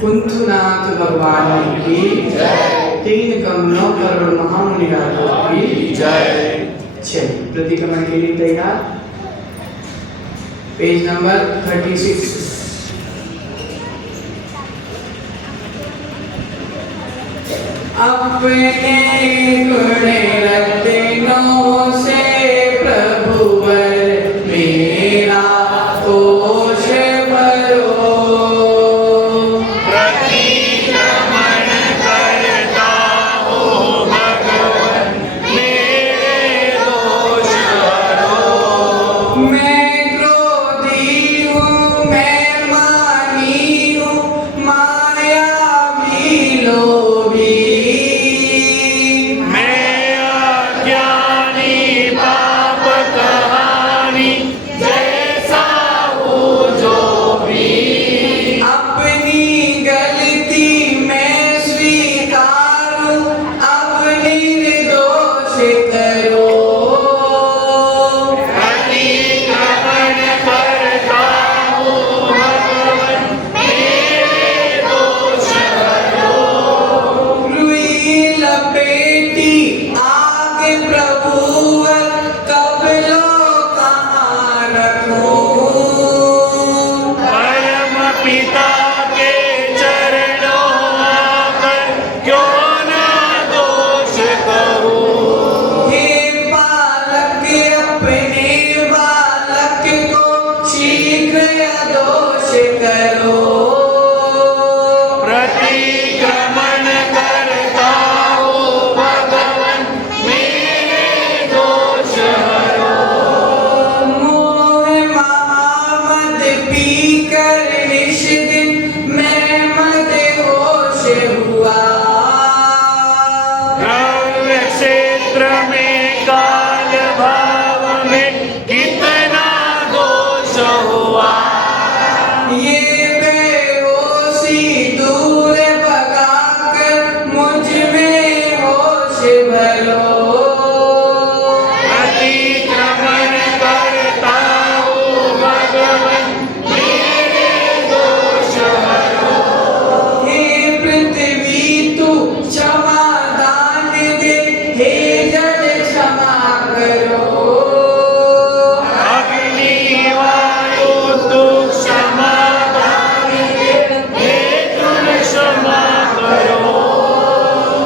कुंथुनाथ भगवान की जय। 3 कमलों करोड़ महामुनि राजों की जय। चलिए प्रतिक्रमण के लिए तैयार। Page number 36। अपने गुण रत्नों से प्रभुवर मेरा कोश भरो। प्रतिक्रमण करता हो भगवन मेरे दोष हरो। मैं क्रोधी हूँ, मैं मानी हूँ, माया भी लोभी। मैं अज्ञानी पाप कहानी जैसा हूँ जो भी। अपनी गलती मैं स्वीकारूं, अब निर्दोष करो। प्रतिक्रमण करता हूँ भगवन मेरे दोष हरो। रुई लपेटी आग प्रभुवर, कब लो कहाँ रखूं। परम पिता के चरणों आकर क्यों न दोष कहूँ। हे बालक अपने बालक को शीघ्र दोष करो। प्रतिक्रमण करता हूँ भगवन मेरे दोष हरो। मोह महामद पीकर निश दिन मैं मदहोश हुआ। द्रव्य क्षेत्र में काल भाव में कितना दोष हुआ। ये बेहोशी दूर भगाकर मुझ में होश भरो। प्रतिक्रमण करता हूँ भगवन मेरे दोष हरो। हे पृथ्वी तू क्षमा दान दे, हे जल क्षमा करो। अग्नि वायु तू क्षमा दान दे, हे तुम क्षमा करो।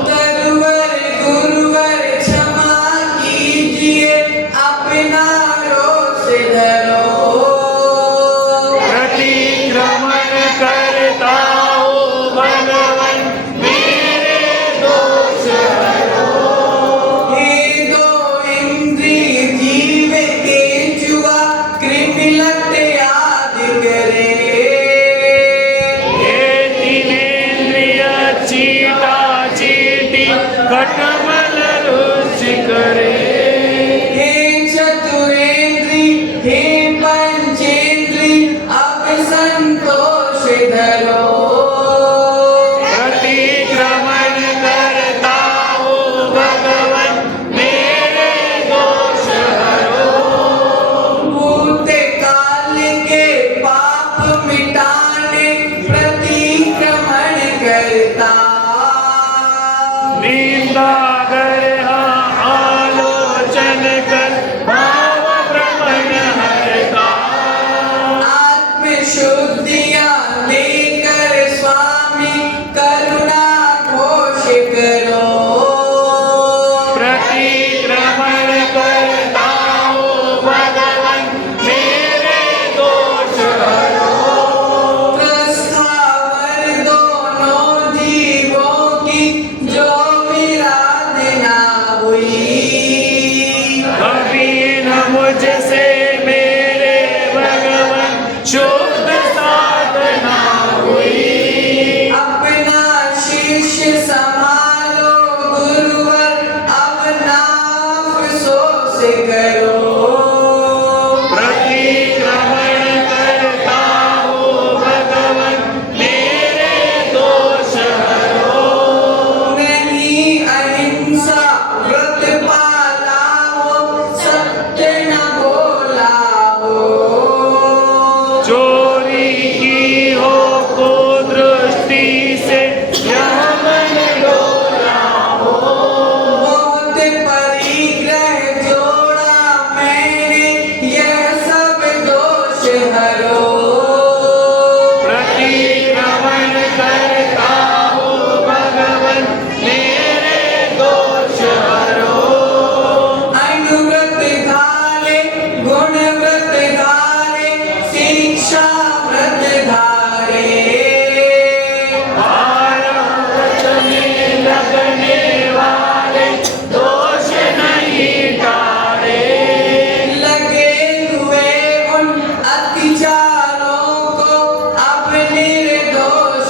गुरुवर गुरुवर क्षमा कीजिए, अपना रोष धरो। प्रतिक्रमण करता हूँ भगवन मेरे दोष हरो। हे दो इंद्रिय जीव केंचुआ, कृमिलत आदि करे। हे तीनेन्द्रिय चीटा चीटी खटमल रुचि करे। हे चतुरेंद्री हे पंचेंद्री, अब संतोष धरो। प्रतिक्रमण करता हूँ भगवन मेरे दोष हरो। भूत काल के पाप मिटाने प्रतिक्रमण करता। निंदा कर आलोक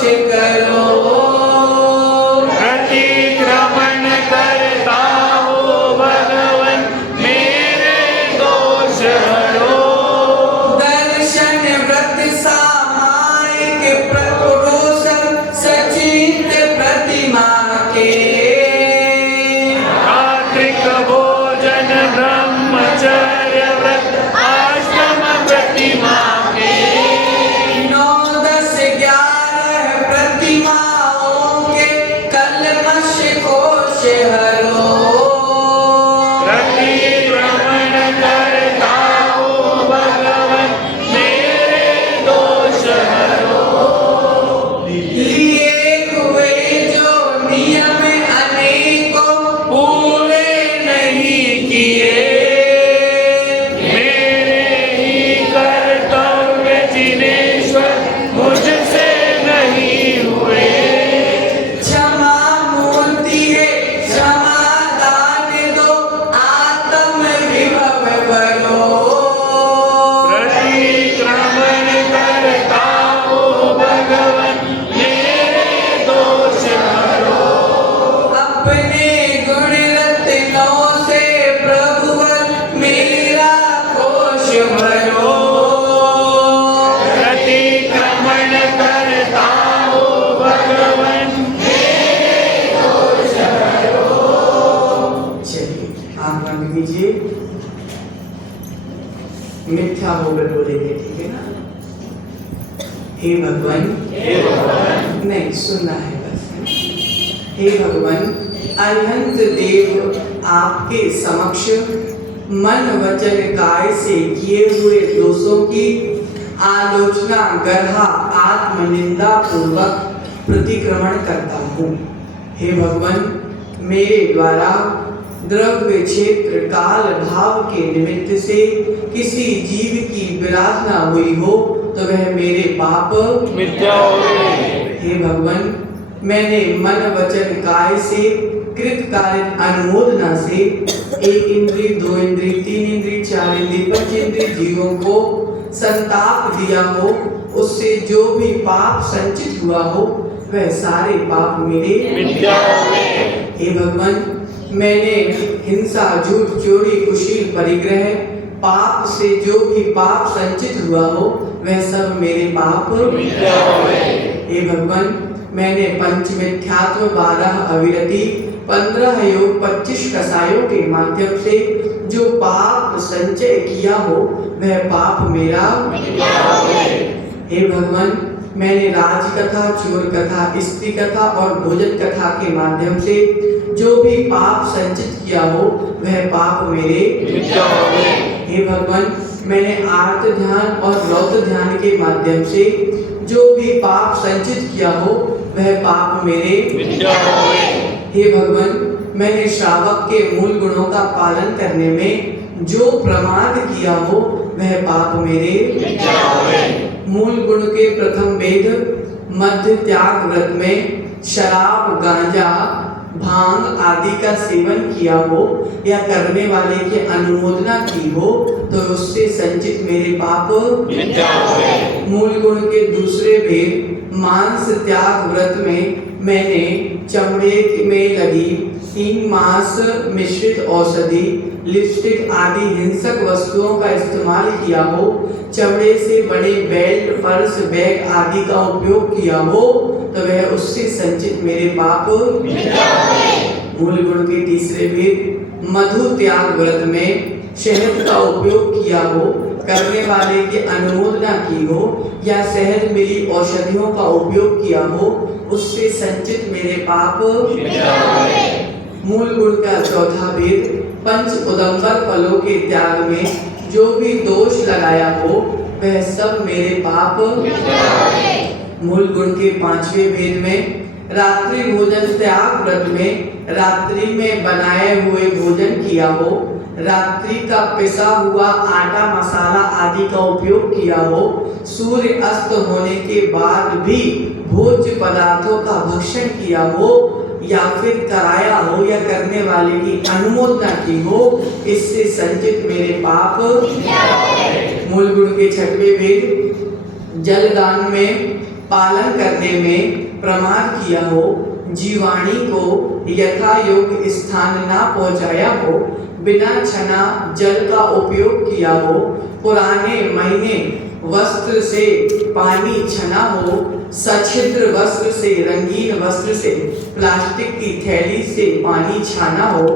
करो। प्रतिक्रमण करता हूँ भगवन मेरे दोष हरो। दर्शन व्रत सामायिक पुरुष सचित प्रतिमा के। रात्रिक भोजन ब्रह्मचर्य व्रत आश्रम प्रतिमा के। 9, 10, 11 प्रतिमाओं के कलमश कोश हरो। प्रतिक्रमण करता हूँ भगवन मेरे दोष हरो। लिए हुए जो नियम अनेकों पूरे नहीं किए। मेरे ही कर्तव्य जिनेश्वर मुझसे नहीं हुए। क्षमा मूर्ति है क्षमा दान दो आत्म विभव भरो। प्रतिक्रमण करता हूँ भगवन मेरे दोष हरो। अपने गुण रत्नों से प्रभुवर मेरा कोश भरो। प्रतिक्रमण करता हूँ भगवन मेरे दोष हरो। चलिए आंख बंद कीजिए। मिथ्या होकर बोलेंगे, ठीक है ना? हे भगवान, नहीं सुनना है बस। हे भगवान, अनंत देव आपके समक्ष मन वचन काय से किए हुए दोषों की आलोचना गर्हा आत्मनिंदा पूर्वक प्रतिक्रमण करता हूँ। हे भगवान, मेरे द्वारा द्रव्य क्षेत्र काल भाव के निमित्त से किसी जीव की विराधना हुई हो तो वह मेरे पाप मिथ्या हुए। हे भगवान, मैंने मन वचन काय से कृत कार्य अनुमोदना से 1 इंद्रिय 2 इंद्रिय 3 इंद्रिय 4 इंद्रिय 5 इंद्रिय जीवों को संताप दिया हो, उससे जो भी पाप संचित हुआ हो वह सारे पाप मेरे मिथ्या हुए। हे भगवान, मैंने हिंसा झूठ चोरी कुशील परिग्रह पाप से जो भी पाप संचित हुआ हो वह सब मेरे पाप मिथ्या हुए। हे भगवान, मैंने पंच मिथ्यात्व 12 अविरति 15 योग 25 कसायों के माध्यम से जो पाप संचय किया हो वह पाप मेरा मिथ्या हुए। हे भगवान, मैंने राज कथा चोर कथा स्त्री कथा और भोजन कथा के माध्यम से जो भी पाप संचित किया हो वह पाप मेरे मिथ्या हुए। हे भगवान, मैंने आर्त ध्यान और रौद्र ध्यान के माध्यम से जो भी पाप संचित किया हो वह पाप मेरे मिथ्या हुए। हे भगवान, मैंने श्रावक के मूल गुणों का पालन करने में जो प्रमाद किया हो वह पाप मेरे मिथ्या हुए। मूल गुण के प्रथम वेद मध्य त्याग व्रत में शराब गांजा भांग आदि का सेवन किया हो या करने वाले की अनुमोदना की हो तो उससे संचित मेरे पाप मिथ्या हुए। मूल गुण के दूसरे वेद मांस त्याग व्रत में मैंने चमड़े में लगी 3 मास मिश्रित औषधि लिपस्टिक आदि हिंसक वस्तुओं का इस्तेमाल किया हो, चमड़े से बने बेल्ट पर्स बैग आदि का उपयोग किया हो तो वह उससे संचित मेरे पाप मिथ्या हुए। मूल गुण के तीसरे वेद मधु त्याग व्रत में शहद का उपयोग किया हो, करने वाले की अनुमोदना की हो या शहद मिली औषधियों का उपयोग किया हो उससे संचित मेरे पाप मिथ्या हुए। मूल गुण का चौथा वेद पंच उदंबर फलों के त्याग में जो भी दोष लगाया हो वह सब मेरे पाप मिथ्या हुए। मूल गुण के 5वें वेद में रात्रि भोजन त्याग व्रत में रात्रि में बनाए हुए भोजन किया हो, रात्रि का पिसा हुआ आटा मसाला आदि का उपयोग किया हो, सूर्य अस्त होने के बाद भी भोज्य पदार्थों का भक्षण किया हो या फिर कराया हो या करने वाले की अनुमोदना की हो, इससे संचित मेरे पाप। मूल गुण के 6वें वेद जलदान में पालन करने में प्रमाद किया हो, जीवाणी को यथा योग्य स्थान ना पहुंचाया हो, बिना छना जल का उपयोग किया हो, पुराने महीने वस्त्र से पानी छना हो, सछिद्र वस्त्र से, रंगीन वस्त्र से, प्लास्टिक की थैली से पानी छाना हो,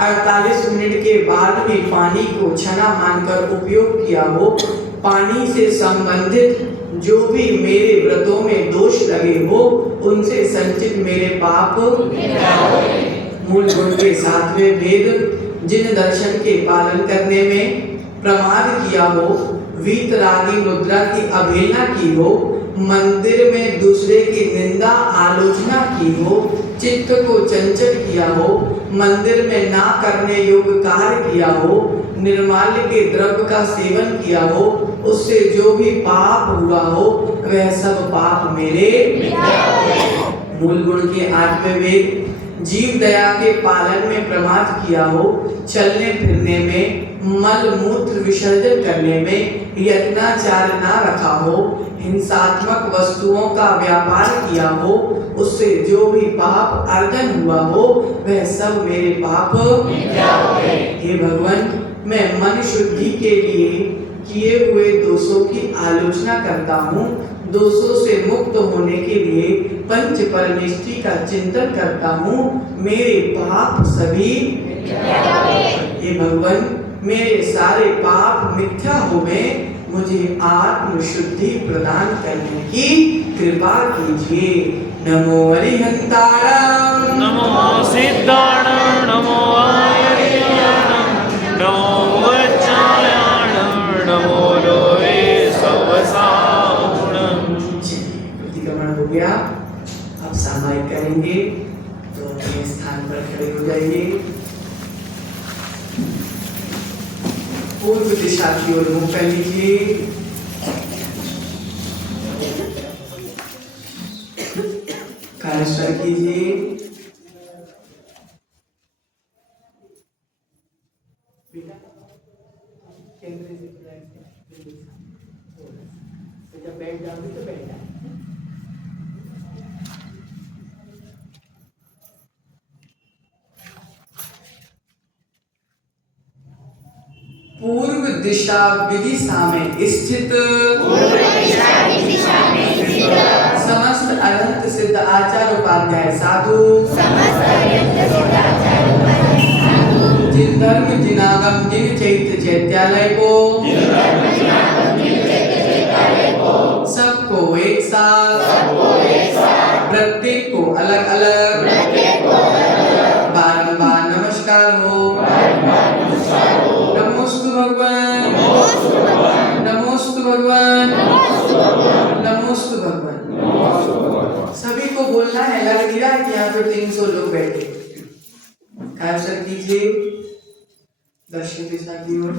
48 मिनट के बाद भी पानी को छना मानकर उपयोग किया हो, पानी से संबंधित जो भी मेरे व्रतों में दोष लगे हो, उनसे संचित मेरे पाप मूल गुण के 7वें भेद, जिन दर्शन के पालन करने में प्रमाद किया हो, वीतरागी मुद्रा की अवहेलना की हो, मंदिर में दूसरे की निंदा आलोचना की हो, चित्त को चंचल किया हो, मंदिर में ना करने योग्य कार्य किया हो, निर्माल्य के द्रव्य का सेवन किया हो, उससे जो भी पाप हुआ हो वह सब पाप मेरे मूल गुण के 8वें वेद, जीव दया के पालन में प्रमाद किया हो, चलने फिरने में, मल मूत्र विसर्जन करने में यत्नाचार ना रखा हो, हिंसात्मक वस्तुओं का व्यापार किया हो, उससे जो भी पाप अर्जन हुआ हो वह सब मेरे पाप हे भगवान, मैं मन शुद्धि के लिए किए हुए दोषों की आलोचना करता हूँ, दोषों से मुक्त होने के लिए पंच परमेष्टि का चिंतन करता हूँ, मेरे पाप सभी हे भगवान, मेरे सारे पाप मिथ्या हो गए, मुझे आत्म शुद्धि प्रदान करने की कृपा कीजिए। नमो अरिहंतारम, नमो सिद्धाणं, नमो आर्याणं, नमो वज्रायणं, नमो लोहे सवसागुणं। प्रतिक्रमण हो गया, अब सामायिक करेंगे, तो अपने स्थान पर खड़े हो जाइए। पूर्व दिशा की ओर मुंह कर लीजिए। कार्य कीजिए। जब बैठ जाओगे तो बैठ जाओ। पूर्व दिशा विदिशा में स्थित समस्त अनंत सिद्ध आचार्य उपाध्याय साधु, जिन धर्म जिनागम जिन चैत्य चैत्यालय को सबको एक साथ प्रत्येक को अलग अलग बारंबार नमस्कार हो। नमोस्तु भगवान, नमोस्तु भगवान, नमोस्तु भगवान। सभी को बोलना है, लग रहा है कि यहाँ पे 300 लोग बैठे। कैप्चर कीजिए दक्षिण दिशा की ओर।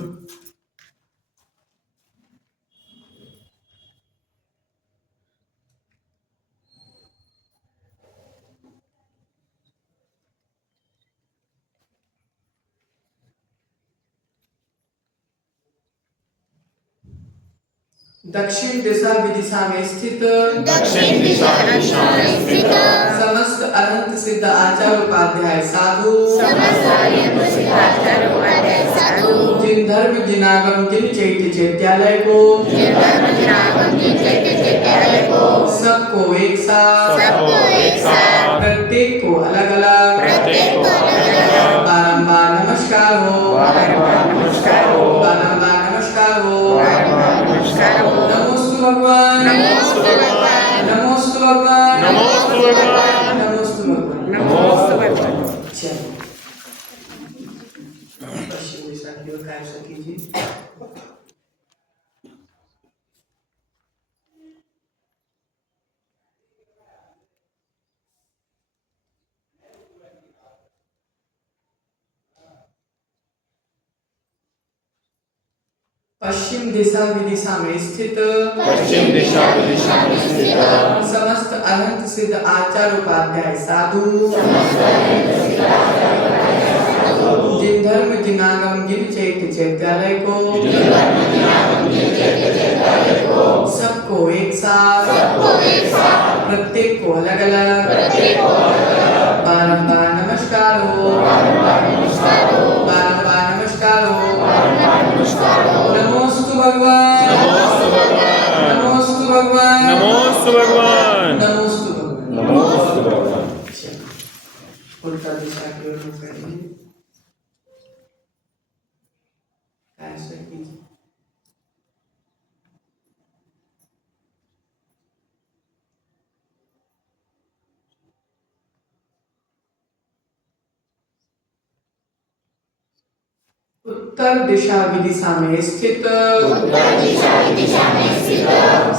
दक्षिण दिशा विदिशा में स्थित समस्त अनंत सिद्ध आचार्य उपाध्याय साधु, जिन धर्म जिनागम जिन चैत्य चैत्यालय को सबको एक साथ प्रत्येक को अलग अलग बारंबार नमस्कार हो। बारंबार नमस्कार हो। नमोस्तु भगवान, नमोस्तु भगवान, नमोस्तु भगवान, नमोस्तु भगवान, नमोस्तु भगवान, नमोस्तु भगवान। चलो पश्चिम दिशा की ओर कैसे कीजिए। पश्चिम दिशा विदिशा में स्थित समस्त अनंत सिद्ध आचार्य उपाध्याय साधु, जिन धर्म जिनागम जिन चैत्य चैत्यालय को सबको एक साथ प्रत्येक को अलग अलग बारंबार नमस्कार हो, बारंबार नमस्कार हो। नमोस्तु भगवान, नमोस्तु भगवान, नमोस्तु भगवान, नमोस्तु भगवान, नमोस्तु भगवान। उल्टा दिशा की ओर मुख करेंगे। ऐसे कीजिए। उत्तर दिशा विदिशा में स्थित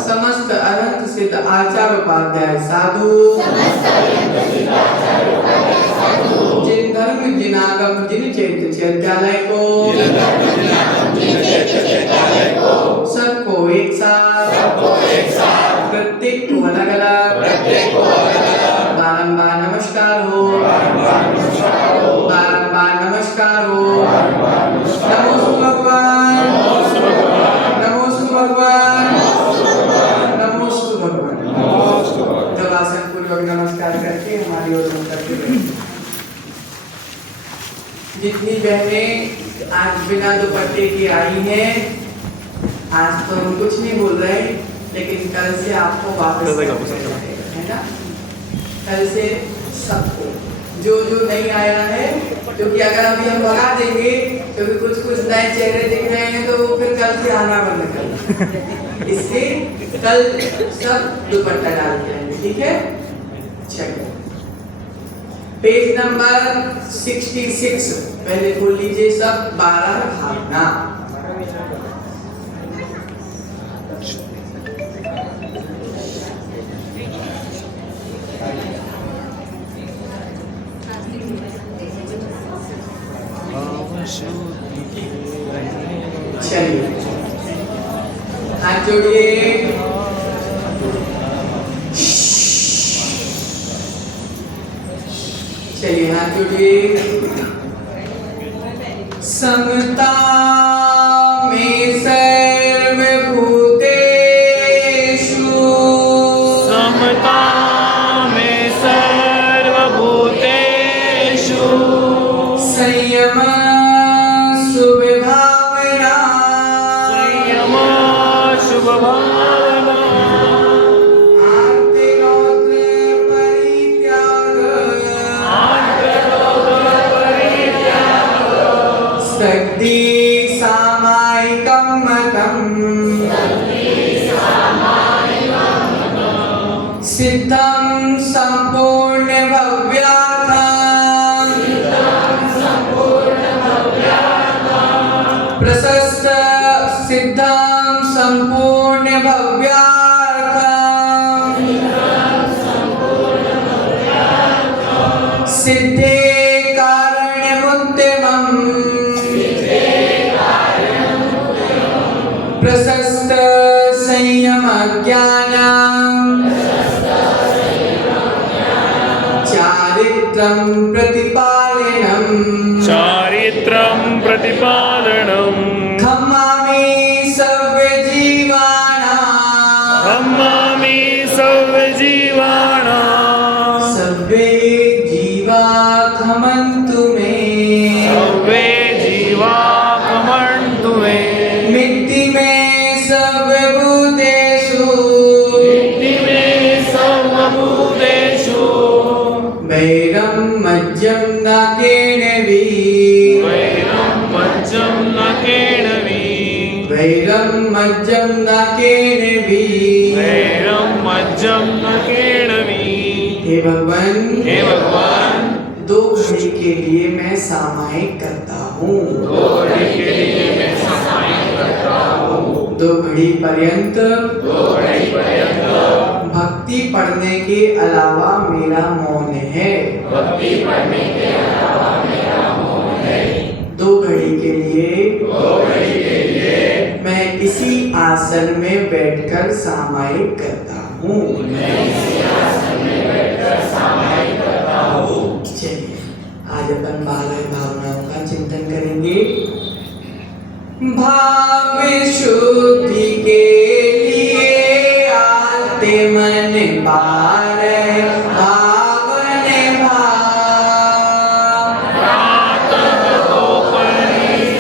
समस्त अनंत सिद्ध आचार्य उपाध्याय साधु जिन धर्म जिनागम जिन चैत्य चैत्यालय को सबको एक साथ प्रत्येक को अलग अलग बारंबार नमस्कार हो, बारंबार नमस्कार हो। नमोस्तु भगवान, नमोस्तु भगवान, नमोस्तु भगवान। जब आसन पूर्वक नमस्कार करके हमारी ओर मुख करके बैठे। जितनी बहनें आज बिना दुपट्टे की आई हैं, आज तो हम कुछ नहीं बोल रहे, लेकिन कल से आपको वापस है ना, कल से सबको जो नहीं आया है, क्योंकि अगर अभी हम भगा देंगे, क्योंकि कुछ नए चेहरे दिख रहे हैं, तो फिर कल से आना बंद करना। इसलिए कल सब दुपट्टा डाल के आएंगे, ठीक है? चलिए पेज नंबर 66 पहले खोल लीजिए सब। 12 भावना। चलिए हाथ जोड़िए। चलिए हाथ जोड़िए। समता में सर्वभूतेषु, समता में सर्वभूतेषु संयम सुविभावना, संयम शुभभावना, आर्तिरोध परित्याग, शक्ति सामायिकं मतम्, सिद्धं संपूर्ण भव्यार्थम्, प्रशस्त सिद्धं संपूर्ण भव्यार्थम्, सिद्धे कारणमुत्तमम्, प्रशस्त संयम ज्ञानम्, चारित्रं प्रतिपालनम्, चारित्रं प्रतिपालनम्, खम्मामि सर्वजीवानां, खम्मामि सर्वजीवानां, सर्वे जीवा खमन्तु मे, सर्वे जीवा खमन्तु मे, मिट्टि में सर्वभूतेषु, मिट्टि में सर्वभूतेषु, वैरं मज्जं नाकेनवि, वैरं मज्जं न केणवी, वैरं मज्जं नाकेनवि। वैरं मज्जं न केणवी। हे भगवान, हे भगवान, 2 घड़ी के लिए मैं सामायिक करता हूँ, 2 घड़ी के लिए मैं सामायिक करता हूँ, 2 घड़ी पर्यंत 2 घड़ी पर्यंत भक्ति पढ़ने के अलावा मेरा मौन है, भक्ति पढ़ने के अलावा मेरा मौन है। 2 घड़ी के लिए 2 घड़ी के लिए मैं इसी आसन में बैठकर सामायिक करता हूँ, मैं इसी आसन में बैठकर सामायिक करता हूँ। चलिए आज अपन 12 भावनाओं का चिंतन करेंगे। भाव शुद्धि के लिए आते मन पार भावन भाव।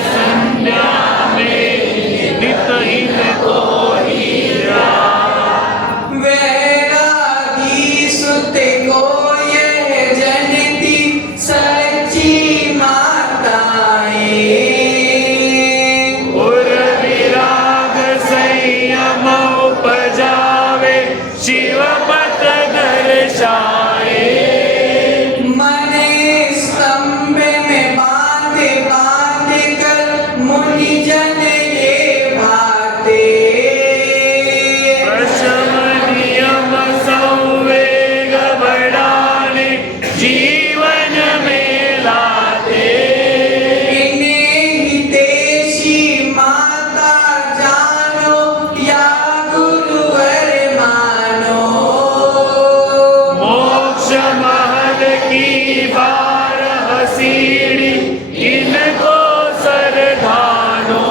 संध्या में नित इन को वैरागी सुत को यह जनती सच्ची माताएं। विराग संयम उपजावे शिव पद दर्शाए। मन स्तंभ में बांध बांध कर मुनि जन ये भाते। प्रशम नियम संवेग बढ़ाने जीवन में लाते। इन्हें हितैषी माता जानो या गुरुवर मानो। मोक्ष महल की बारह सीढ़ी इनको सरधानो।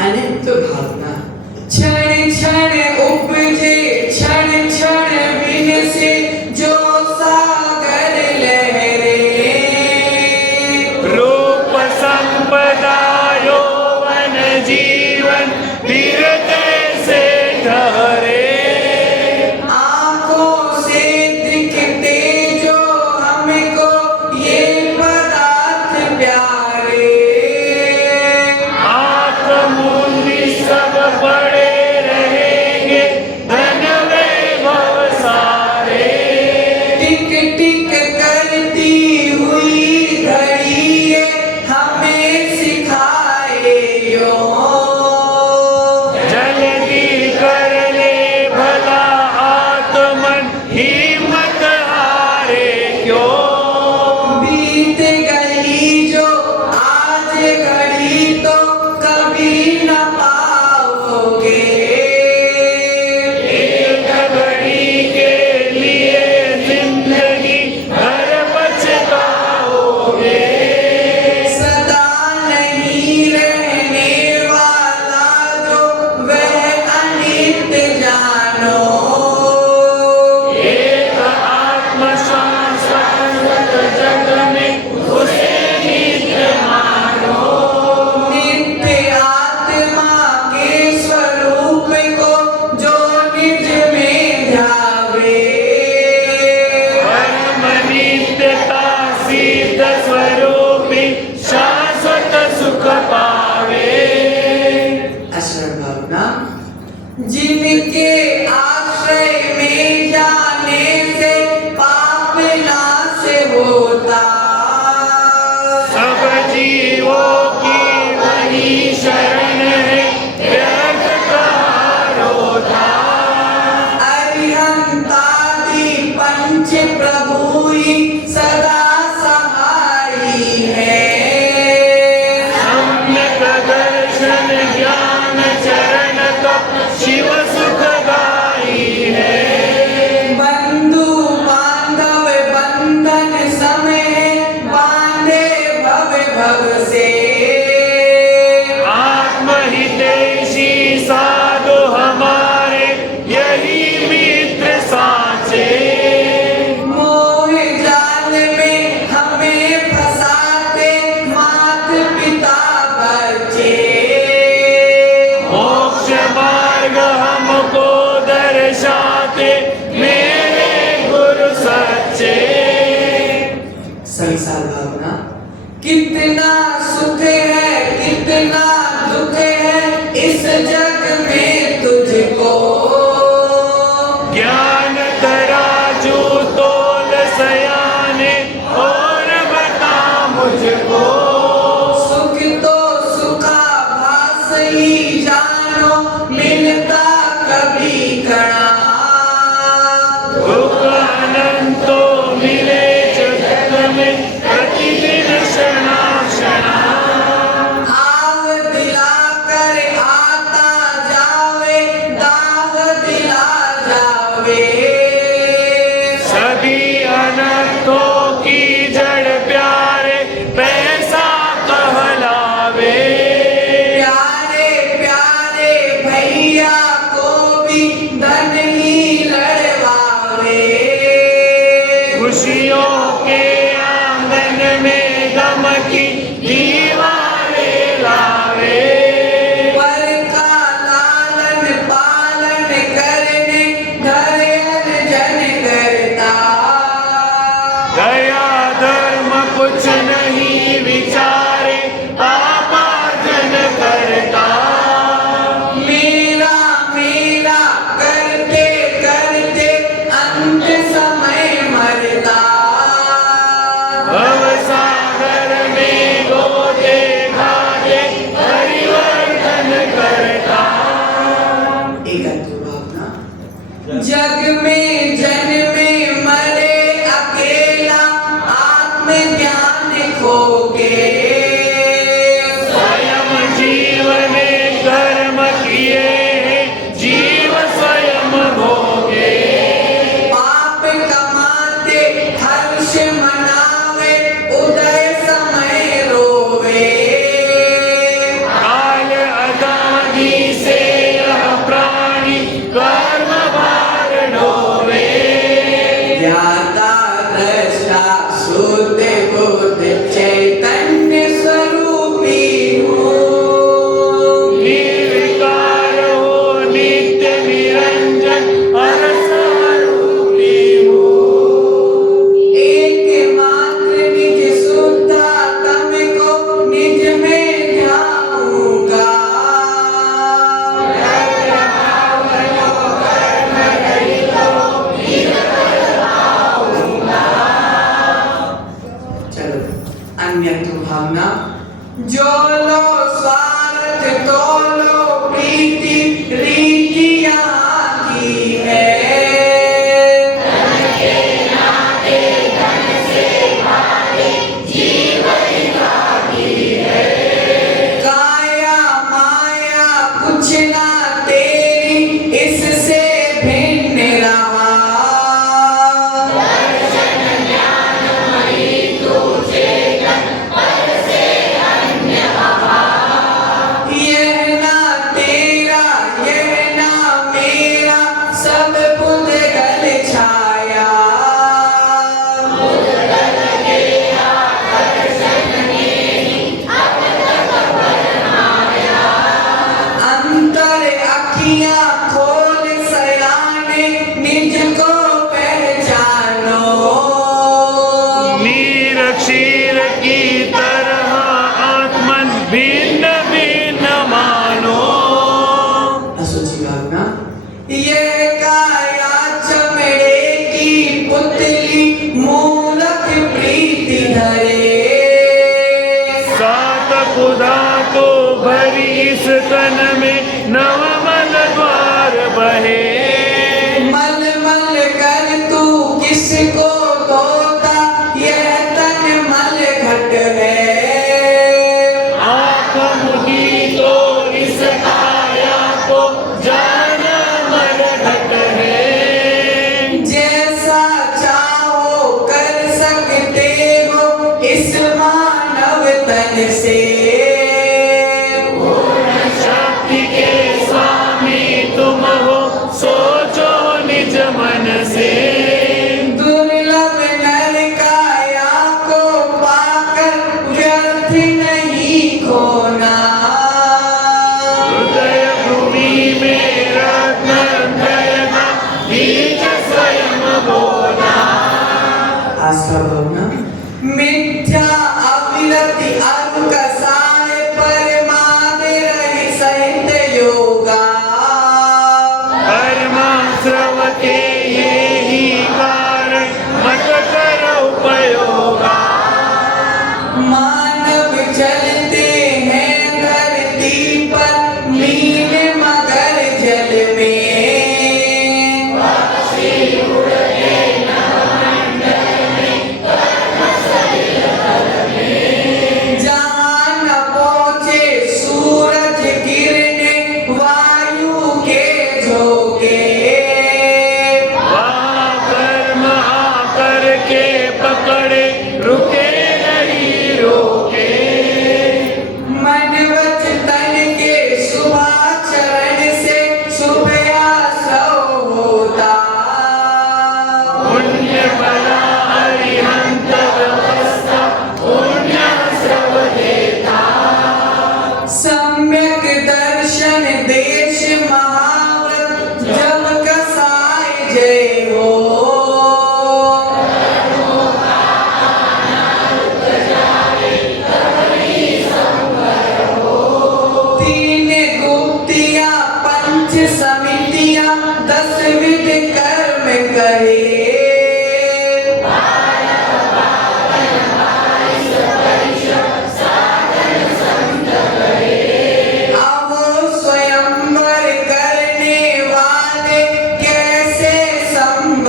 अनंत भावना क्षण क्षण उपजे क्षण क्षण बिन से जो सागर लहरे। रूप संपदा यौवन जीवन फिर कैसे ठहरे। आंखों से दिखते जो हमको ये पदार्थ प्यारे। आँख मूंदी सब पड़े रहेंगे धन वैभव सारे। टिक टिक करती हुई घड़ी ये हमें सिखाए यो। जल्दी कर ले भला आत्मन हिम्मत हारे क्यों। बीत गई जो आज घड़ी तो कभी न पाओगे। एक घड़ी के लिए जिंदगी भर पछताओगे। सदा नहीं रहने वाला जो वह अनित्य जानो। एक आत्म शाश्वत जग में उसे नित्य मानो। नित्य आत्मा के स्वरूप को जो निज में ध्यावे। परम नित्यता सिद्ध स्वरूपी शाश्वत सुख पावे। अशरण भावना जिनके आश्रय में जाने से पाप नाश होता। सब जीवों की वही शरण है व्यर्थ कहाँ रोता। अरिहंतादि पंच प्रभु ही सदा सहाई है। सम्यक दर्शन ज्ञान चरण तप शिव सुखदाई है। बंधु बांधव बंधन समय बांधे भव भव से। आत्महितैषी साधु हमारे यही मित्र साचे। मोह जाल में हमें फंसाते मात पिता बच्चे। मोक्ष मार्ग हमको दर्शाते मेरे गुरु सच्चे। संसार भावना कितना सुख है कितना दुख है इस जग में तुझको। ज्ञान तराजू तोल सयाने और बता मुझको। सुख तो सुखाभास ही जानो मिलता कभी कणा। दुख अनंतो मिले जगत में प्रतिदिन क्षणा क्षणा। आव दिला कर आता जावे दाग दिला जावे। सभी अनंतों की जड़ प्यारे में जन्मे मरे अकेला आत्मज्ञान खो के स्वयं जीवन कर्म किए जीव स्वयं भोगे पाप कमाते हर्ष मनावे उदय समय रोवे काल अदानी से यह प्राणी कर्म भार ढोवे ज्ञाता दृष्टा शुद्ध बुद्ध चैतन्य स्वरूपी हूँ निर्विकार हो नित्य निरंजन अरसरूपी हूँ एकमात्र निज शुद्धात्म को निज में ध्याऊंगा चलो अन्यत्र भावना जो लो स्वार्थ तो लो प्रीति रीति यहाँ की है काया माया कुछ ना तेरी इससे भिन्न रहा यह ना तेरा यह ना मेरा सब बुध गल छाया अंतर अखियां खोल सयाने निज को पहचानो नीर क्षीर की तरह आत्मन भिन्न भिन्न मानो असुचि भावना ये काया चमड़े की पुतली मूलक प्रीति धरे सात खुदा तो भरी इस तन में नवमल द्वार बहे मल मल कर तू किसको धोता यह तन मल घट है आँख मुदी तो इस काया को जान मर घट है जैसा चाहो कर सकते हो इस मानव तन से शक्ति के स्वामी तुम हो सोचो निज मन से दुर्लभ नर काया को पाकर व्यर्थ नहीं खोना हृदय भूमि में रत्न धरना बीज स्वयं बोला आस्था भावना मिथ्या अविरति अरु कसाय परमादि रहि सहित योगा कर्म स्रवते ये ही कारण मत करो उपयोगा मानव चलते हैं धरती पर मीन मगर जल में जा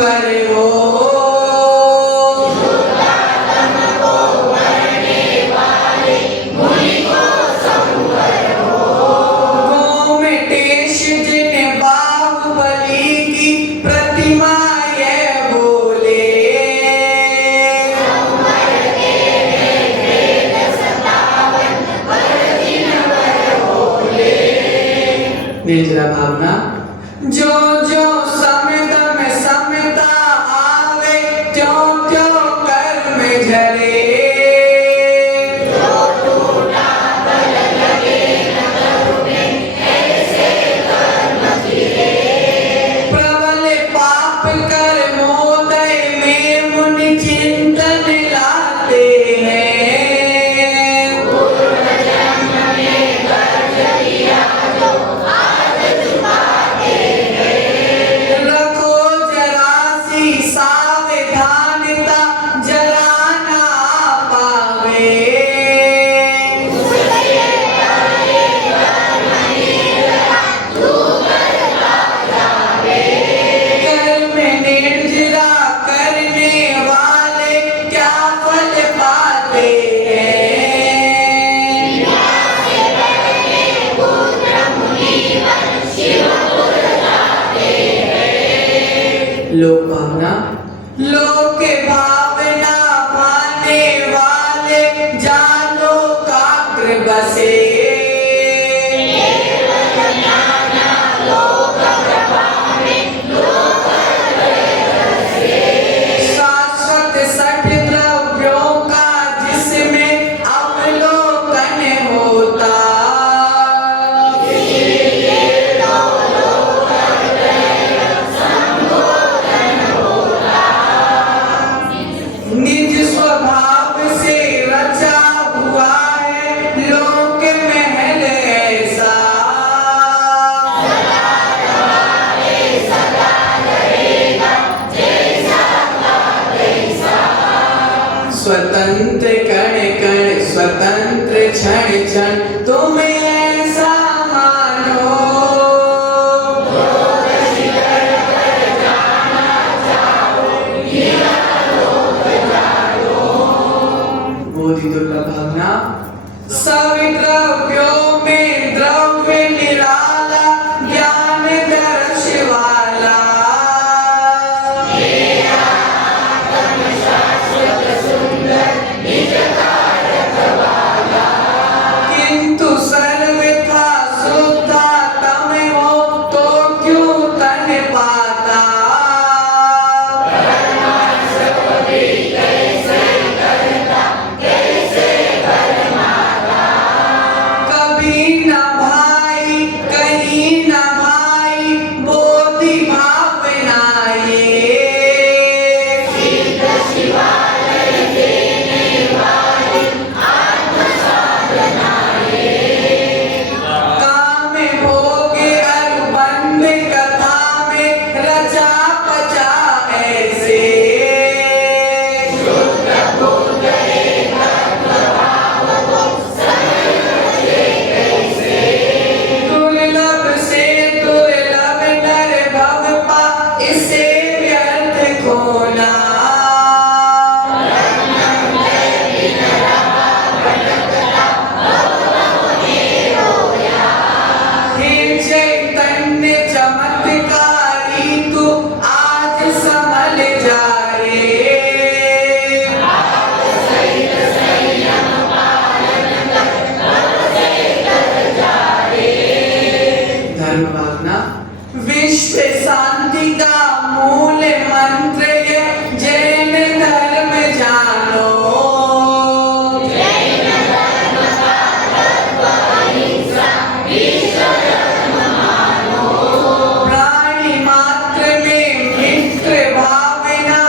संवर हो। गोमटेश जिन बाहुबली की प्रतिमा ये बोले। नेजरा भावना जो जो समदम समता आवे त्यों त्यों कर्म झरे। प्रबल पाप कर मोदय में मुनि चिंतन लाते हैं। रखो जरा सी सावधानता जरा ना पावे। कर्म निर्जरा करने वाले क्या फल पाते हैं। लोक भावना लोक भावना भाने वाले जानो काग्र बसे। शाश्वत सठ द्रव्यों का जिसमें अवलोकन होता। निज स्वभाव से रचा हुआ है लोक महल ऐसा। स्वतंत्र कण कण स्वतंत्र क्षण क्षण तुम ऐसा मानो। बोधि दुर्लभ भावना सभी द्रव्यों में द्रव्य निराला ज्ञान दर्श वाला। किंतु सर्वथा शुद्धा तम हो तो क्यों तन पाता। कभी न भाई कहीं न भाई बोधि भावनाए। काम भोग और बंद कथा में रचा पचा ऐसे। दुर्लभ से दुर्लभ नर भव पा इसे व्यर्थ खोना। हे चैतन्य चमत्कारी तू आज संभल जा रे। धर्म भावना विश्व शांति का मूल मंत्र ये जैन धर्म जानो। प्राणी मात्र में मित्र भावना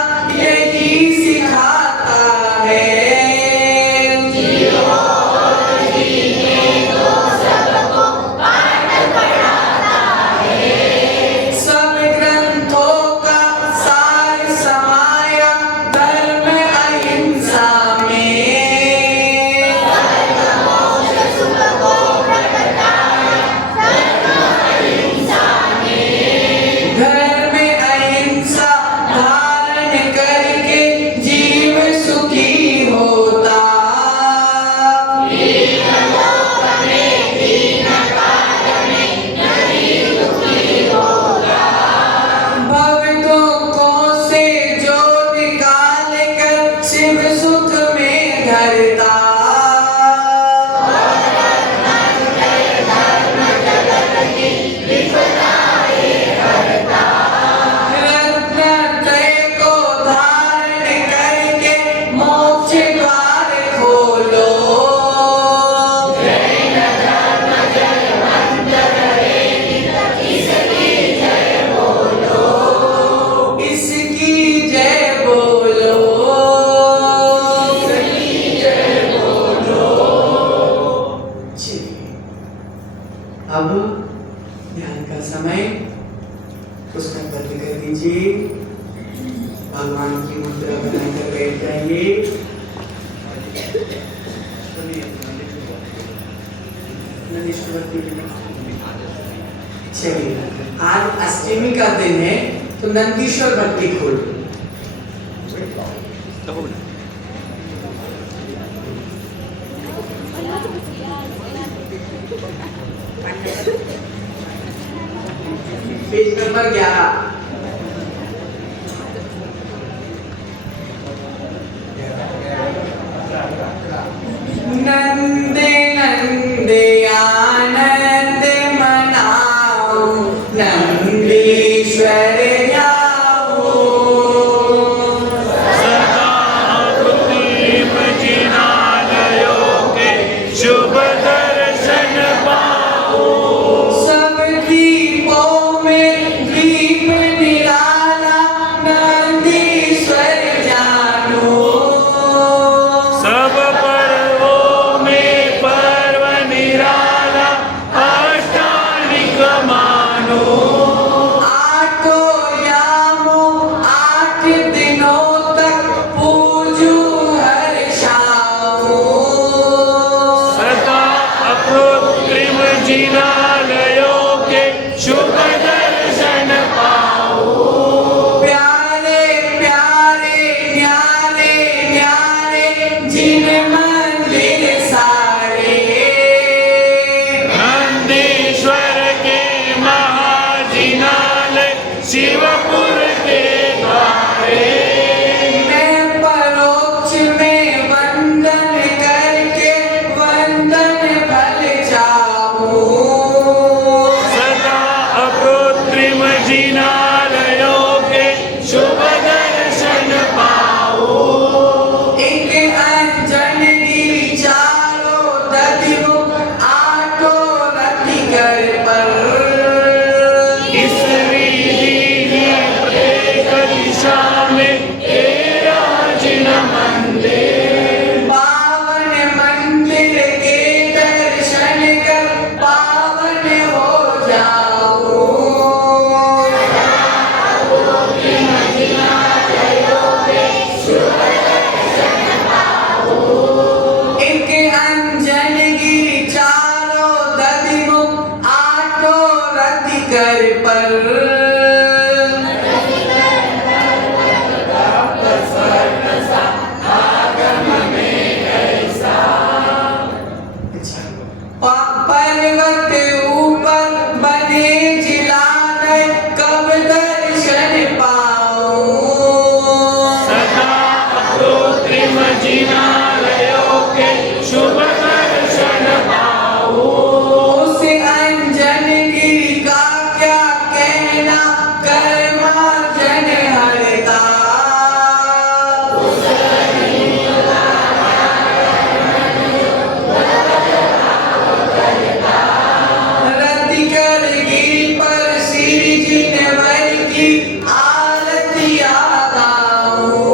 भगवान की मुद्रा बनाकर बैठ जाइए। चलिए, आज अष्टमी का दिन है तो नंदीश्वर भक्ति खोल। Page number 11। नंदे नंदे आनंद मनाओ, नंदीश्वर आओ। सदा कृत्रिम जिनालयों के शुभ दर्शन पाओ। सब दीपों में दीप निराला, नंदीश्वर जानो। सब पर्वों में पर्व निराला, अष्टानिक मानो। आठों यामों 8 दिनों तक पूजू हर्षाओ। सदा अकृत्रिम जिनालयों के शुभ दर्शन पाओ। प्यारे प्यारे न्यारे न्यारे जिन मंदिर सारे, नंदीश्वर के महाजिनालय शिवपुर के द्वारे। मैं परोक्ष में वंदन करके वंदन फल चाहूं। सदा अकृत्रिम जिनालयों के शुभ दर्शन पाओ। एक अंजन गिरी चारों दधिमुख, आठों रति कर पर। इस वीधि प्रत्येक दिशा में तेरा जिन मंदिर। पावन मंदिर के दर्शन कर पावन हो जाओ। एक अंजन गिरी चारों दधिमुख, आठों रति कर पर। पर्वत ऊपर बने जिलालय, कब दर्शन पाऊं। सदा अकृत्रिम जिनालयों के शुभ दर्शन पाओ। उस अंजन गिरी का क्या कहना, कर्मार्जन हरता। रति कर गिरी पर श्री जिनवर की आरती गाऊं।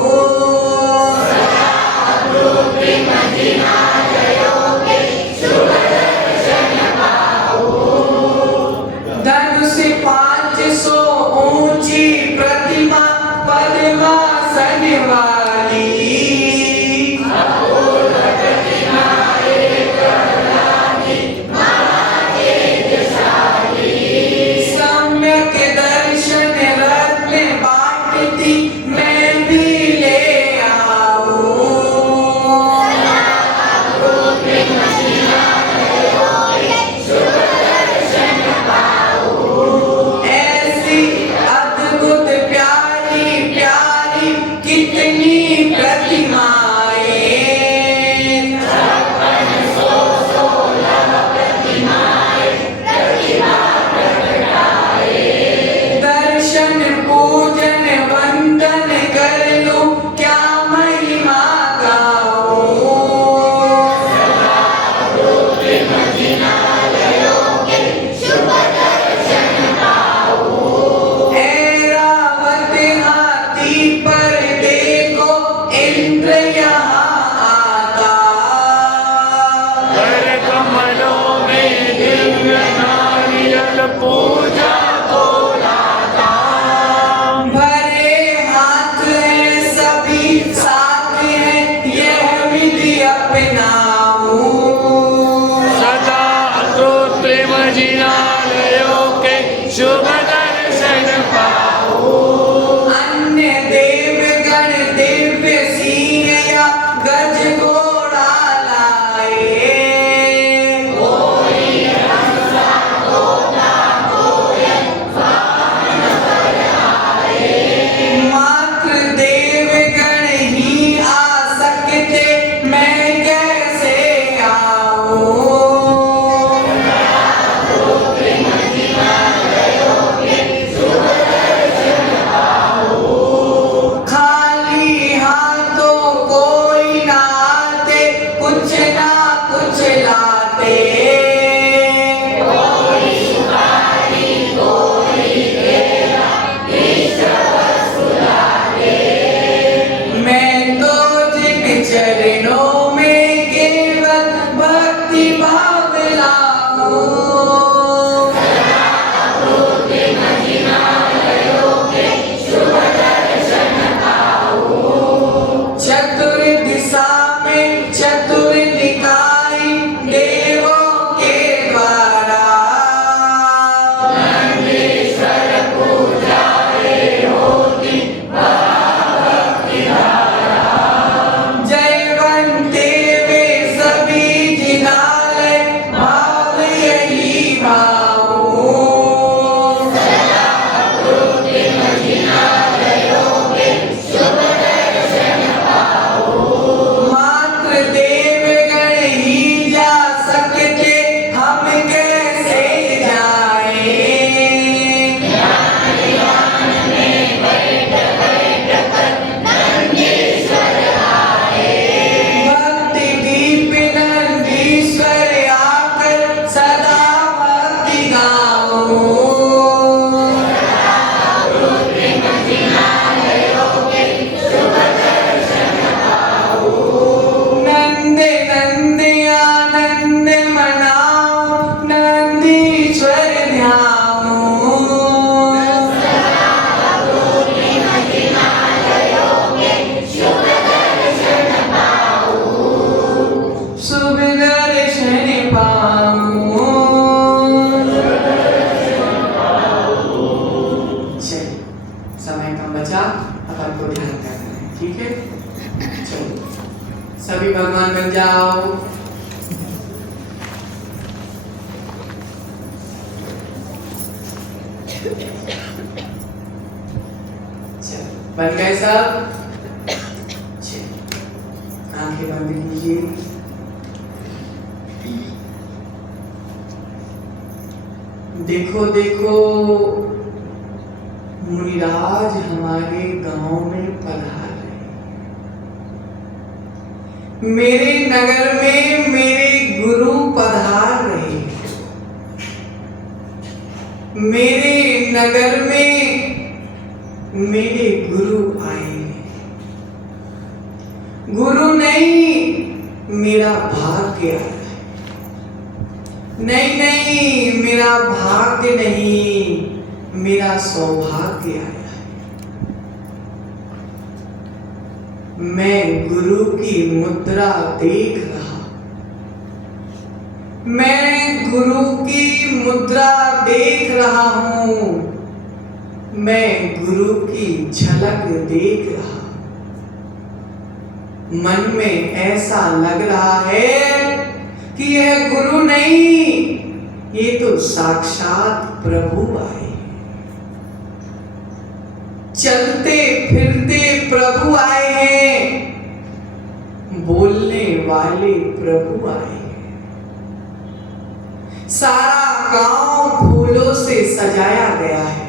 धनुष 500 ऊंची प्रतिमा, पद्मासन वाली। सम्यक दर्शन रत्न बांटती, मैं भी ले आऊं। ऐसी अद्भुत प्यारी प्यारी कितनी प्रतिमाएं। दर्शन पूजन वंदन कर लूं, क्या महिमा गाऊं। ऐरावत हाथी पर देखो, ठीक है? चलो सभी भगवान बन जाओ। चलो बन गए सब? आंखें बंद कीजिए। देखो देखो मुनिराज हमारे गांव में पधार रहे। मेरे नगर में मेरे गुरु पधार रहे। मेरे नगर में मेरे गुरु आए। गुरु नहीं मेरा भाग्य आया। नहीं नहीं मेरा भाग्य नहीं, मेरा सौभाग्य आया है। मैं गुरु की मुद्रा देख रहा। मैं गुरु की मुद्रा देख रहा हूं। मैं गुरु की झलक देख रहा। मन में ऐसा लग रहा है कि यह गुरु नहीं, ये तो साक्षात प्रभु आए। चलते फिरते प्रभु आए हैं। बोलने वाले प्रभु आए हैं। सारा गांव फूलों से सजाया गया है।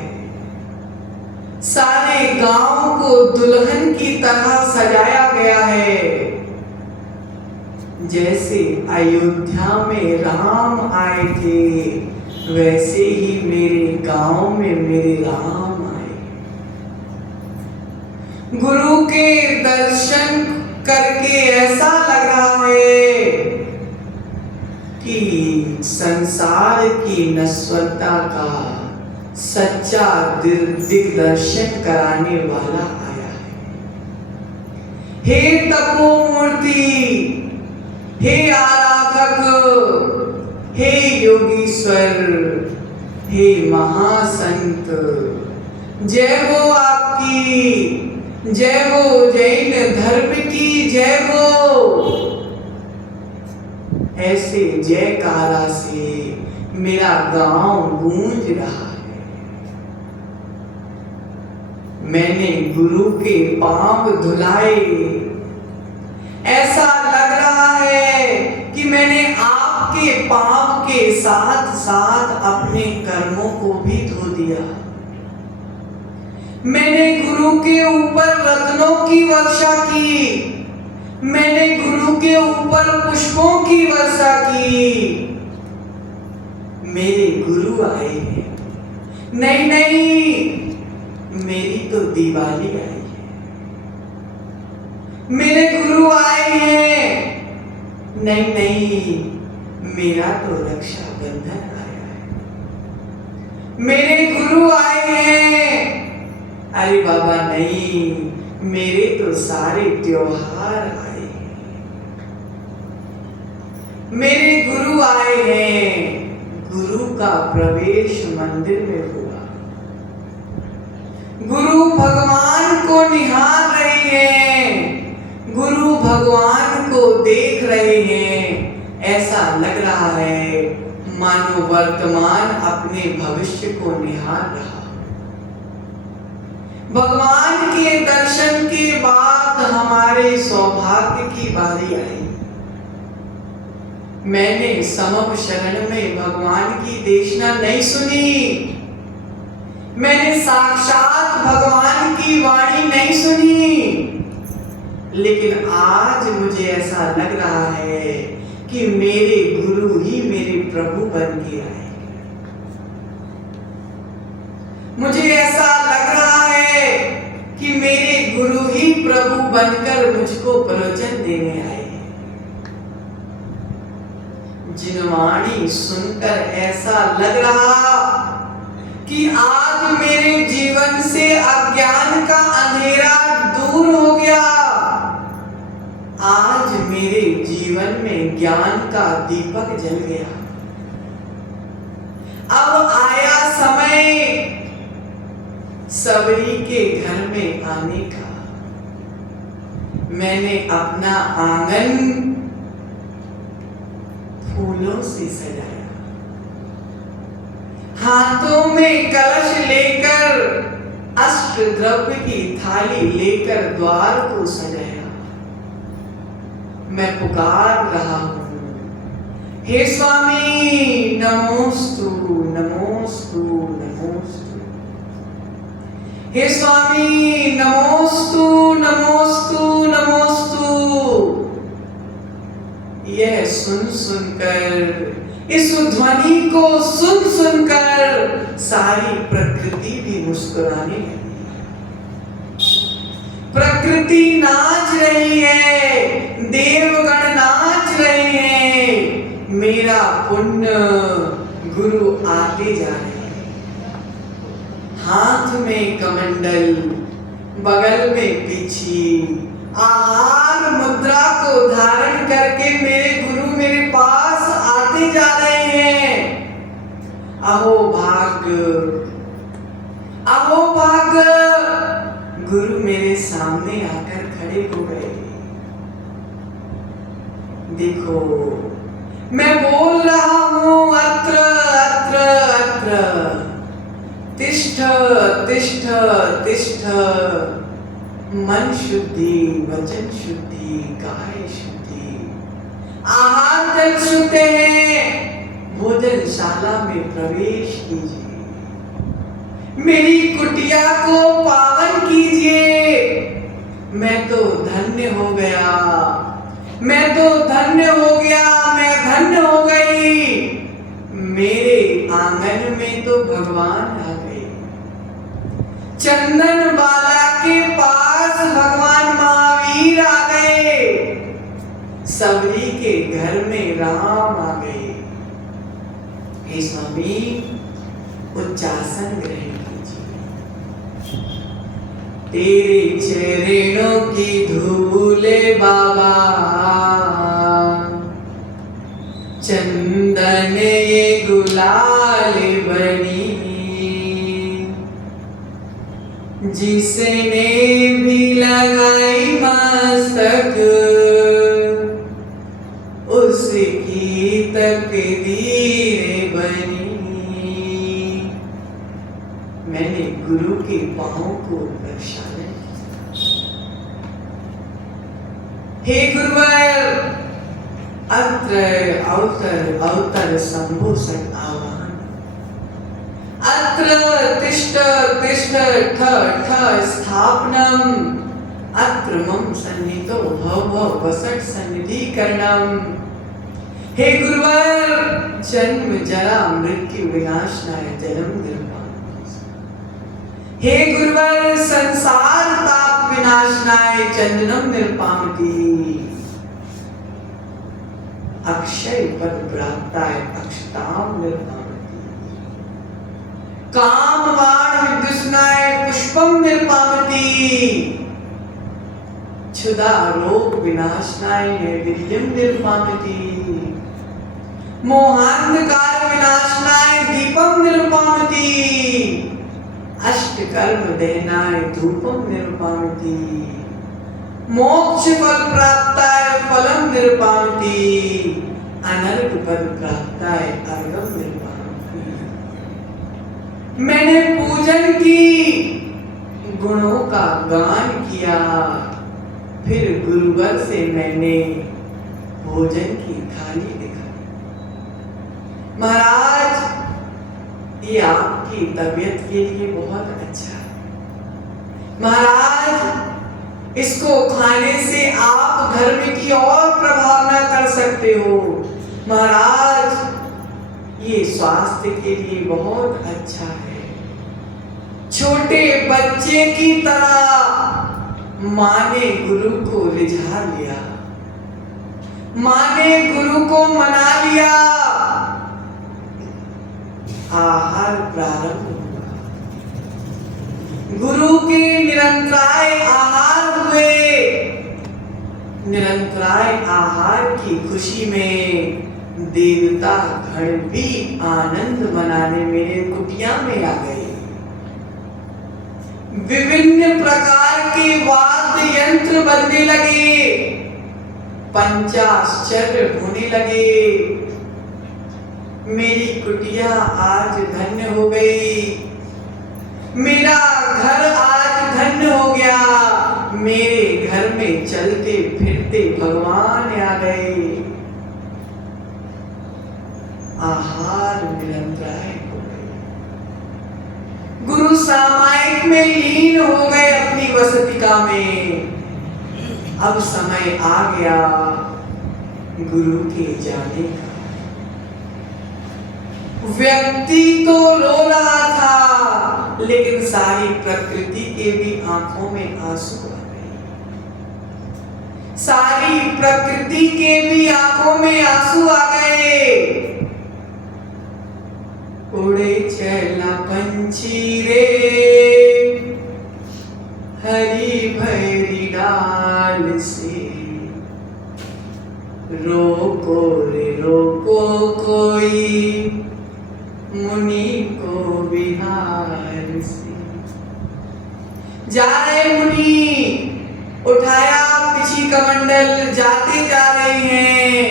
सारे गांव को दुल्हन की तरह सजाया गया है। जैसे अयोध्या में राम आए थे, वैसे ही मेरे गांव में मेरे राम आए। गुरु के दर्शन करके ऐसा लग रहा है कि संसार की नश्वरता का सच्चा दिग्दर्शन कराने वाला आया है। हे तपोमूर्ति, हे आराधक, हे योगीश्वर, हे महासंत, जय हो आपकी, जय हो जैन धर्म की जय हो। ऐसे जयकारा से मेरा गांव गूंज रहा है। मैंने गुरु के पांव धुलाए। ऐसा लग रहा है कि मैंने आपके पांव के साथ साथ अपने कर्मों को भी धो दिया। मैंने गुरु के ऊपर रत्नों की वर्षा की। मैंने गुरु के ऊपर पुष्पों की वर्षा की। मेरे गुरु आए हैं। नहीं नहीं मेरी तो दिवाली आई है। मेरे गुरु आए हैं। नहीं नहीं मेरा तो रक्षाबंधन आया है। मेरे गुरु आए हैं। अरे बाबा नहीं, मेरे तो सारे त्योहार आए हैं। मेरे गुरु आए हैं। गुरु का प्रवेश मंदिर में हुआ। गुरु भगवान को निहार रहे हैं। गुरु भगवान को देख रहे हैं। ऐसा लग रहा है मानो वर्तमान अपने भविष्य को निहार रहा। भगवान के दर्शन के बाद हमारे सौभाग्य की बारी आई। मैंने समप शरण में भगवान की देशना नहीं सुनी। मैंने साक्षात भगवान की वाणी नहीं सुनी। लेकिन आज मुझे ऐसा लग रहा है कि मेरे गुरु ही मेरे प्रभु बन के आए। मुझे ऐसा लग रहा है कि मेरे गुरु ही प्रभु बनकर मुझको प्रवचन देने आए। जिनवाणी सुनकर ऐसा लग रहा कि आज मेरे जीवन से अज्ञान का अंधेरा दूर हो गया। आज मेरे जीवन में ज्ञान का दीपक जल गया। अब आया समय सबरी के घर में आने का। मैंने अपना आंगन फूलों से सजाया, हाथों में कलश लेकर अष्ट द्रव्य की थाली लेकर द्वार को सजाया। मैं पुकार रहा हूं, हे स्वामी नमोस्तु नमोस्तु नमोस्तु। हे स्वामी नमोस्तु नमोस्तु नमोस्तु। यह सुन सुनकर, इस ध्वनि को सुन सुनकर सारी प्रकृति भी मुस्कुराने लगी। प्रकृति नाच रही है, देवगण नाच रहे हैं। मेरा पुण्य गुरु आते जा रहे हैं, हाथ में कमंडल, बगल में पिछी, आहार मुद्रा को धारण करके मेरे गुरु मेरे पास आते जा रहे हैं। अहो भाग्य, अहो भाग्य, गुरु मेरे सामने आकर खड़े हो गए। देखो मैं बोल रहा हूं, अत्र अत्र अत्र तिष्ठ तिष्ठ तिष्ठ। मन शुद्धि, वचन शुद्धि, काय शुद्धि, आहार जल शुद्ध है। भोजनशाला में प्रवेश कीजिए, मेरी कुटिया को पावन कीजिए। मैं तो धन्य हो गया, मैं तो धन्य हो गया, मैं धन्य हो गई। मेरे आंगन में तो भगवान आ गए। चंदन बाला के पास भगवान महावीर आ गए। सबरी के घर में राम आ गए। हे स्वामी उच्चासन ग्रहण कीजिए। तेरे चरणों की धूले बाबा, चंदन ये गुलाल बनी, जिसने भी लगाई मस्तक, उसकी तकदीर बनी। मैंने गुरु के पांव को प्रक्षालन किया। हे गुरुवर, अत्र अवतर अवतर शंभु सत आवाहन। अत्र तिष्ठ तिष्ठ ठ ठ स्थापनम। अत्र मम सन्निधो भव भव वसट सन्निधिकरणम। हे गुरुवर, जन्म जरा मृत्यु विनाशनाय जन्म निर्वाण। हे गुरुवर, संसार ताप विनाशनाय चंदनम निर्पामति। अक्षय पद प्राप्ताय अक्षताम निर्पामति। काम बाण विद्युष्णाय पुष्पम निर्पामति। क्षुधा रोग विनाशनाय नैर्दिल्यम निर्पामति। मोहांधकार विनाशनाय दीपम निर्पामति। अष्ट कर्म दहनाय धूपम निर्पामति। मोक्ष फल प्राप्ताय फलम निर्पामति। अनर्घ पद प्राप्ताय अर्घम निर्पामति। मैंने पूजन की, गुणों का गान किया, फिर गुरुवर से मैंने भोजन की थाली दिखाई। महाराज, ये आपकी तबीयत के लिए बहुत अच्छा है। महाराज, इसको खाने से आप धर्म की और प्रभावना कर सकते हो। महाराज, ये स्वास्थ्य के लिए बहुत अच्छा है। छोटे बच्चे की तरह माँ ने गुरु को रिझा लिया, माँ ने गुरु को मना लिया। आहार प्रारंभ हुआ, गुरु के निरंतराय आहार हुए। निरंतराय आहार की खुशी में देवता गण भी आनंद मनाने मेरे कुटिया में आ गए। विभिन्न प्रकार के वाद्य यंत्र बजने लगे, पंचाश्चर्य होने लगे। मेरी कुटिया आज धन्य हो गई, मेरा घर आज धन्य हो गया। मेरे घर में चलते फिरते भगवान आ गए। आहार निरंतराय हो गए, गुरु सामायिक में लीन हो गए अपनी वसतिका में। अब समय आ गया गुरु के जाने का। व्यक्ति तो रो रहा था, लेकिन सारी प्रकृति के भी आंखों में आंसू आ गए। सारी प्रकृति के भी आंखों में आंसू आ गए। उड़े चला पंछी रे हरी भरी डाल से, रोको रे रोको कोई मुनि को बिहार से। जा रहे मुनि, उठाया पिछी कमंडल, जाते जा रहे हैं।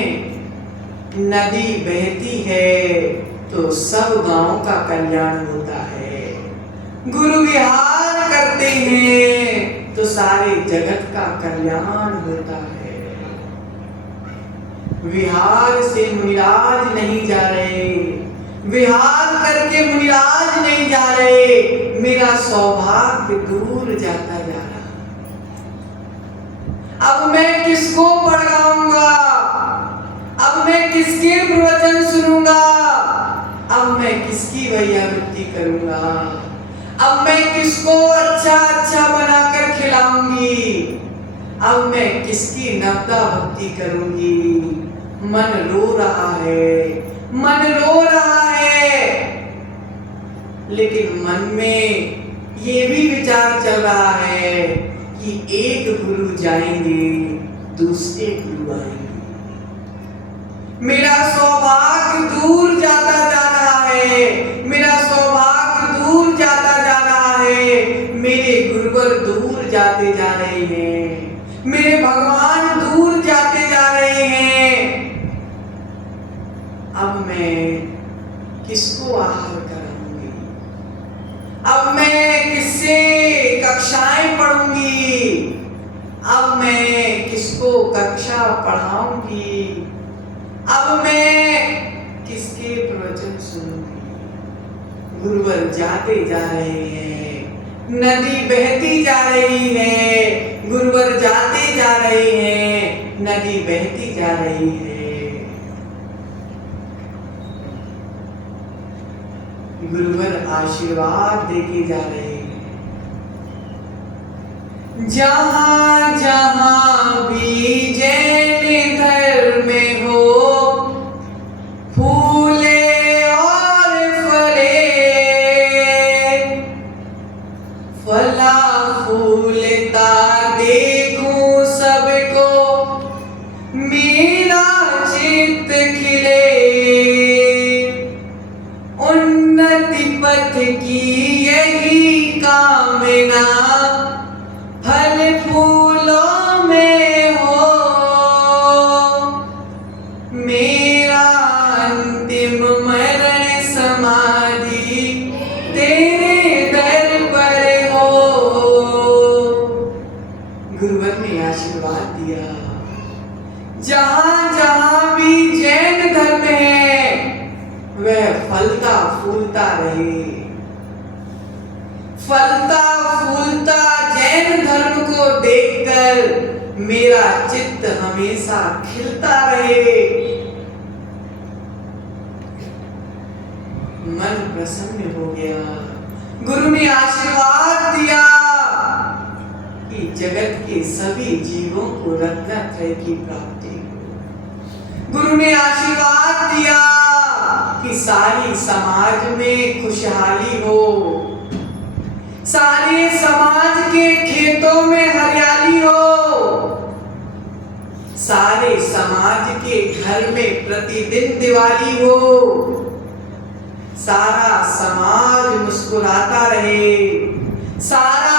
नदी बहती है तो सब गांव का कल्याण होता है। गुरु विहार करते हैं तो सारे जगत का कल्याण होता है। विहार से मुनिराज नहीं जा रहे, विहार करके मुनिराज नहीं जा रहे। मेरा सौभाग्य दूर जाता जा रहा। अब मैं किसको पढ़ाऊंगा? अब मैं किसके प्रवचन सुनूंगा? अब मैं किसकी वैयावृत्ति करूंगा? अब मैं किसको अच्छा अच्छा बनाकर खिलाऊंगी? अब मैं किसकी नवदा भक्ति करूंगी? मन रो रहा है, मन रो रहा है। लेकिन मन में ये भी विचार चल रहा है कि एक गुरु जाएंगे, दूसरे गुरु आएंगे। मेरा सौभाग्य दूर जाता जा रहा है, मेरा सौभाग्य दूर जाता जा रहा है। मेरे गुरुवर दूर जाते जा रहे हैं, मेरे भगवान दूर जाते जा रहे हैं। अब मैं किसको आहार कराऊंगी? अब मैं किससे कक्षाएं पढ़ूंगी? अब मैं किसको कक्षा पढ़ाऊंगी? अब मैं किसके प्रवचन सुनूंगी? गुरुवर जाते जा रहे हैं, नदी बहती जा रही है। गुरुवर जाते जा रहे हैं, नदी बहती जा रही है। गुरुवर आशीर्वाद देके जा रहे हैं। जहां जहां भी जैन धर्म में हो, फूले और फले, फला फूलता देखूं सबको, मेरा चित्त खिले। उन्नति पथ की यही कामना, फल फूलों में हो। मेरा अंतिम मरण समाधि तेरे दर पर हो। गुरुवर ने आशीर्वाद दिया। जहां जहां भी जैन धर्म है, वह फलता फूलता रहे। फलता फूलता जैन धर्म को देखकर मेरा चित्त हमेशा खिलता रहे। मन प्रसन्न हो गया। गुरु ने आशीर्वाद दिया कि जगत के सभी जीवों को रत्नत्रय की प्राप्ति हो। गुरु ने आशीर्वाद दिया कि सारी समाज में खुशहाली हो, सारे समाज के खेतों में हरियाली हो, सारे समाज के घर में प्रतिदिन दिवाली हो, सारा समाज मुस्कुराता रहे, सारा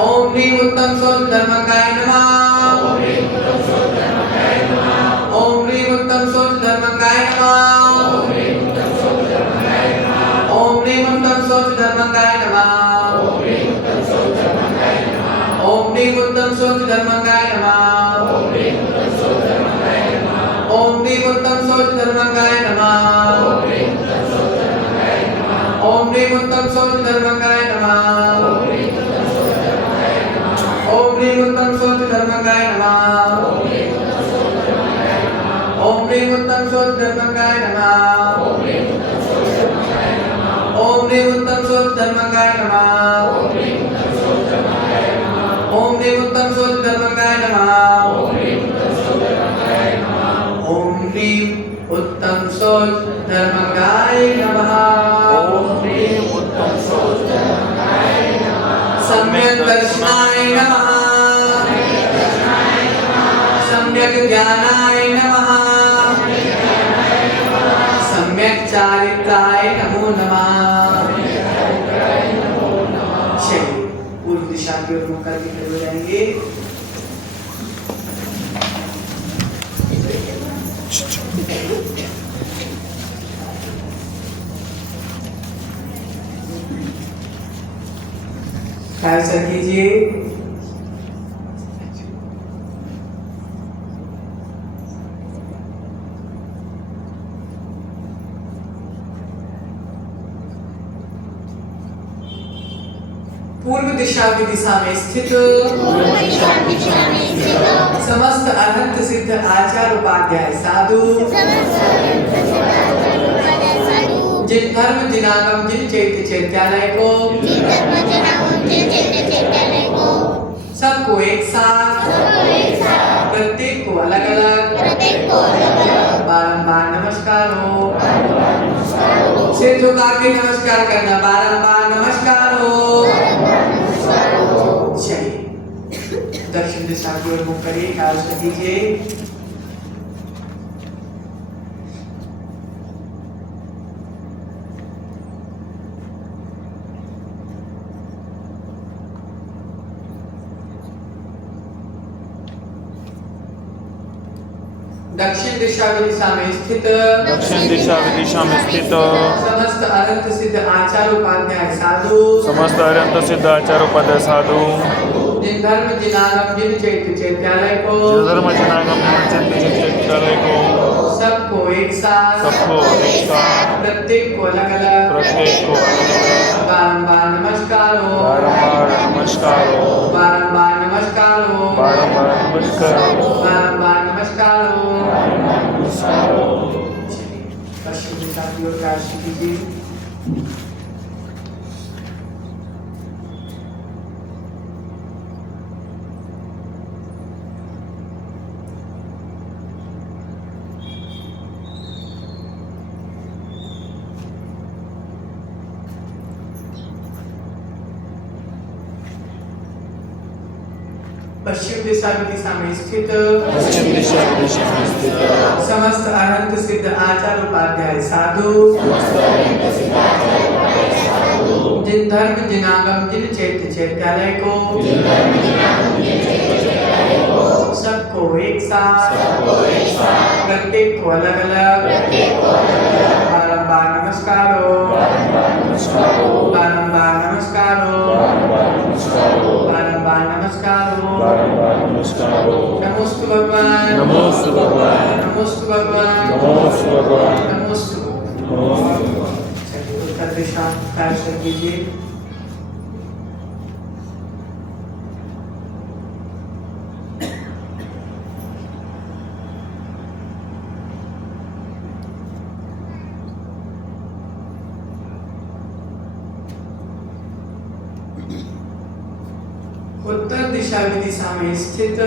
ओम ह्रीं उत्तम सोच धर्मकाय नमः। ओम ह्रीं उत्तम सोच धर्मकाय नमः। ओम ह्रीं उत्तम सोच धर्मकाय नमः। ओम ह्रीं उत्तम सोच धर्मकाय नमः। ओम ह्रीं उत्तम सोच धर्मकाय नमः। ओम ह्रीं उत्तम सोच धर्मकाय नमः। ओम ह्रीं उत्तम सोच धर्मकाय नमः। ओम ह्रीं उत्तम सोच धर्मकाय नमः। ओम ह्रीं उत्तम सोच धर्मकाय नमः। ओम ह्रीं उत्तम सोच धर्मकाय नमः। ओम ह्रीं उत्तम सोच धर्मकाय नमः। सम्यक दर्शनाय नमः। सम्यक ज्ञानाय नमः। सम्यक चारित्राय नमो नमः। चलिए पूर्व दिशा की ओर मुख करके खड़े हो जाएंगे। ख्याल से कीजिए। पूर्व दिशा की दिशा में स्थित समस्त अनंत सिद्ध आचार्य उपाध्याय साधु जिन धर्म जिनागम जिन चैत्य चैत्यालय को सबको एक साथ प्रत्येक को अलग अलग बारंबार नमस्कार हो। सिर झुका के नमस्कार करना, बारंबार नमस्कार हो। चलिए दक्षिण दिशा की ओर मुख करिए। ख्याल से कीजिए। दक्षिण दिशा में स्थित समस्त अनंत सिद्ध आचार्य उपाध्याय साधु जिन धर्म जिनागम जिन चैत्य चैत्यालय को सबको एक साथ प्रत्येक को अलग अलग बारंबार नमस्कार हो। बारंबार नमस्कार हो। बारंबार नमस्कार हो। पश्चिम दिशा की ओर काशी कीजिए। पश्चिम दिशा में स्थित समस्त अनंत सिद्ध आचार्य उपाध्याय साधु जिन धर्म जिनागम जिन चैत्य चैत्यालय को सबको एक साथ प्रत्येक को अलग अलग बारंबार नमस्कार हो। बारंबार नमस्कार हो। बारंबार नमस्कार हो। नमोस्तु भगवान। नमोस्तु भगवान। नमोस्तु भगवान। नमोस्तु भगवान। नमोस्तु भगवान। चलिए उत्तर दिशा ख्याल से कीजिए। उत्तर दिशा में स्थित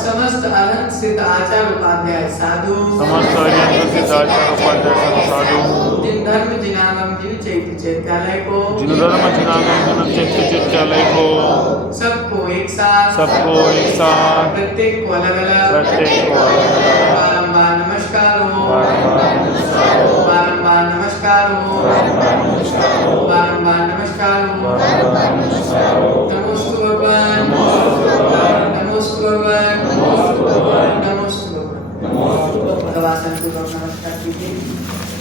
समस्त अनंत सिद्ध आचार्य उपाध्याय साधु जिन धर्म जिनागम जिन चैत्य चैत्यालय को सबको एक साथ प्रत्येक को अलग अलग बारंबार नमस्कार हो। बारंबार नमस्कार हो, बारंबार नमस्कार हो। नमोस्तु भगवान, नमोस्तु भगवान, नमोस्तु भगवान। भगवान को नमस्कार कीजिए।